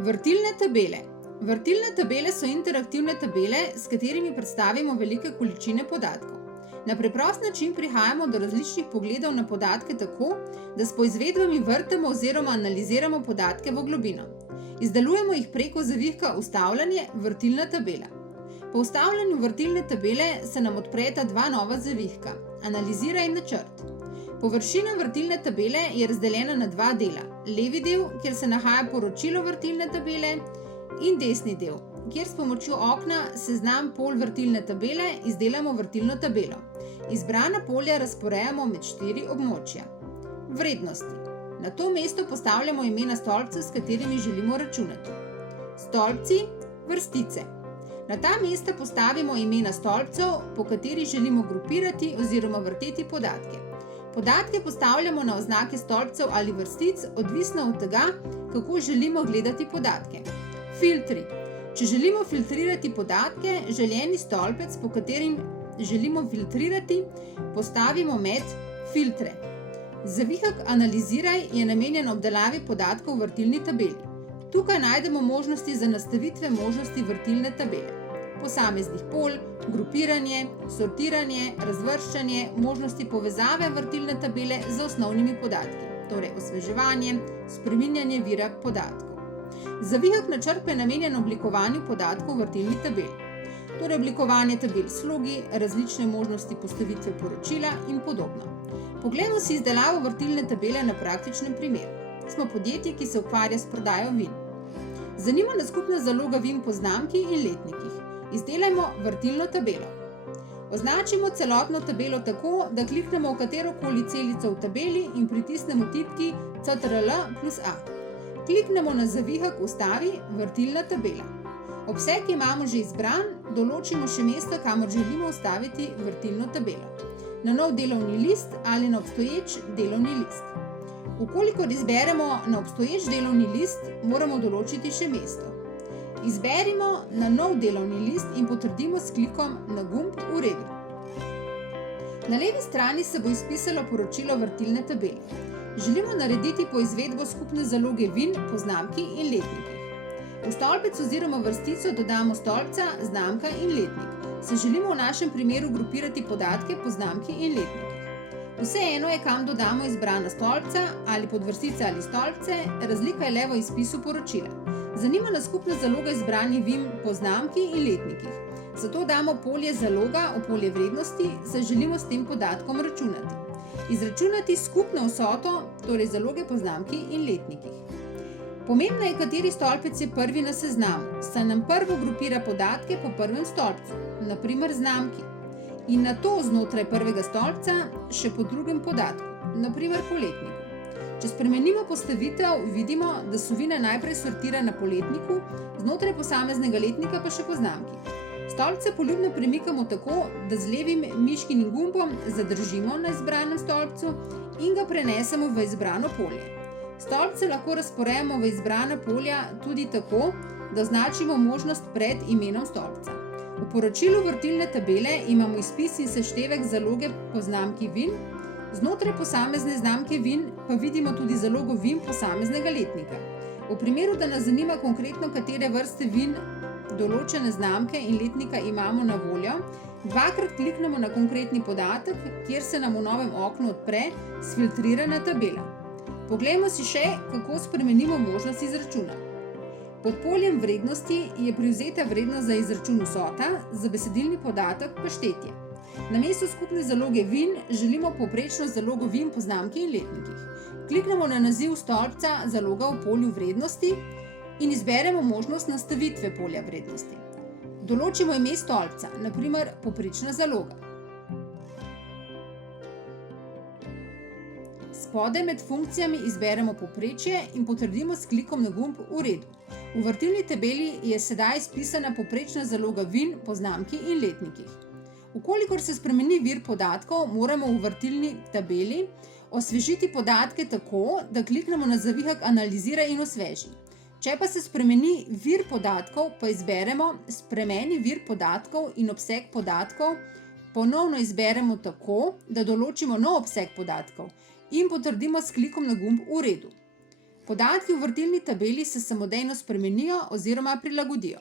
Vrtilne tabele. Vrtilne tabele so interaktivne tabele, s katerimi predstavimo velike količine podatkov. Na preprost način prihajamo do različnih pogledov na podatke tako, da s poizvedbami vrtamo oziroma analiziramo podatke v globino. Izdelujemo jih preko zavihka Vstavljanje, vrtilna tabela. Po vstavljanju vrtilne tabele se nam odpreta dva nova zavihka, Analizira in Načrt. Površina vrtilne tabele je razdeljena na dva dela. Levi del, kjer se nahaja poročilo vrtilne tabele, in desni del, kjer s pomočjo okna Seznam polj vrtilne tabele izdelamo vrtilno tabelo. Izbrana polja razporejamo med 4 območja. Vrednosti. Na to mesto postavljamo imena stolpcev, s katerimi želimo računati. Stolpci, vrstice. Na ta mesta postavimo imena stolpcev, po katerih želimo grupirati oziroma vrteti podatke. Podatke postavljamo na oznake stolpcev ali vrstic, odvisno od tega, kako želimo gledati podatke. Filtri. Če želimo filtrirati podatke, želeni stolpec, po katerim želimo filtrirati, postavimo med filtre. Zavihek Analiziraj je namenjen obdelavi podatkov v vrtilni tabeli. Tukaj najdemo možnosti za nastavitve možnosti vrtilne tabele. Posameznih polj, grupiranje, sortiranje, razvrščanje, možnosti povezave vrtilne tabele z osnovnimi podatki, torej osveževanje, spreminjanje vira podatkov. Zavihek Načrt pa je namenjen oblikovanju podatkov v vrtilni tabeli, torej oblikovanje tabel s slogi, različne možnosti postavitve poročila in podobno. Poglejmo si izdelavo vrtilne tabele na praktičnem primeru. Smo podjetje, ki se ukvarja s prodajo vin. Zanima nas skupna zaloga vin po znamki in letnikih. Izdelajmo vrtilno tabelo. Označimo celotno tabelo tako, da kliknemo v katerokoli celico v tabeli in pritisnemo tipki Ctrl+A. Kliknemo na zavihek Vstavi, vrtilna tabela. Obseg imamo že izbran, določimo še mesto, kamor želimo vstaviti vrtilno tabelo. Na nov delovni list ali na obstoječ delovni list. Ukolikor izberemo na obstoječ delovni list, moramo določiti še mesto. Izberimo na nov delovni list in potrdimo s klikom na gumb V redu. Na levi strani se bo izpisalo poročilo vrtilne tabele. Želimo narediti poizvedbo skupne zaloge vin po znamki in letnikih. V stolpec oziroma vrstico dodamo stolpca, znamka in letnik. Se želimo v našem primeru grupirati podatke po znamki in letnikih. Vseeno je, kam dodamo izbrana stolpca ali podvrstice ali stolpce, razlika je le v izpisu poročila. Zanima nas skupna zaloga izbranih vin po znamki in letnikih. Zato damo polje Zaloga v polje Vrednosti, saj želimo s tem podatkom računati. Izračunati skupno vsoto, torej zaloge po znamki in letnikih. Pomembno je, kateri stolpec je prvi na seznamu, saj nam prvo grupira podatke po prvem stolpcu, naprimer znamki, in nato znotraj prvega stolpca še po drugem podatku, naprimer po letniku. Če spremenimo postavitev, vidimo, da so vina najprej sortirana po letniku, znotraj posameznega letnika pa še po znamki. Stolpce poljubno premikamo tako, da z levim miškinim gumbom zadržimo na izbranem stolpcu in ga prenesemo v izbrano polje. Stolpce lahko razporejamo v izbrana polja tudi tako, da označimo možnost pred imenom stolpca. V poročilu vrtilne tabele imamo izpis in seštevek zaloge po znamki vin, znotraj posamezne znamke vin pa vidimo tudi zalogo vin posameznega letnika. V primeru, da nas zanima konkretno, katere vrste vin določene znamke in letnika imamo na voljo, dvakrat kliknemo na konkretni podatek, kjer se nam v novem oknu odpre sfiltrirana tabela. Poglejmo si še, kako spremenimo možnost izračuna. Pod poljem Vrednosti je privzeta vrednost za izračun vsota, za besedilni podatek pa štetje. Namesto skupne zaloge vin želimo povprečno zalogo vin po znamki in letnikih. Kliknemo na naziv stolpca Zaloga v polju Vrednosti in izberemo možnost nastavitve polja Vrednosti. Določimo ime stolpca, naprimer povprečna zaloga. Spodaj med funkcijami izberemo povprečje in potrdimo s klikom na gumb V redu. V vrtilni tabeli je sedaj izpisana povprečna zaloga vin po znamki in letnikih. Ukolikor se spremeni vir podatkov, moramo v vrtilni tabeli osvežiti podatke tako, da kliknemo na zavihek Analiziraj in osveži. Če pa se spremeni vir podatkov, pa izberemo Spremeni vir podatkov in obseg podatkov, ponovno izberemo tako, da določimo nov obseg podatkov in potrdimo s klikom na gumb V redu. Podatki v vrtilni tabeli se samodejno spremenijo oziroma prilagodijo.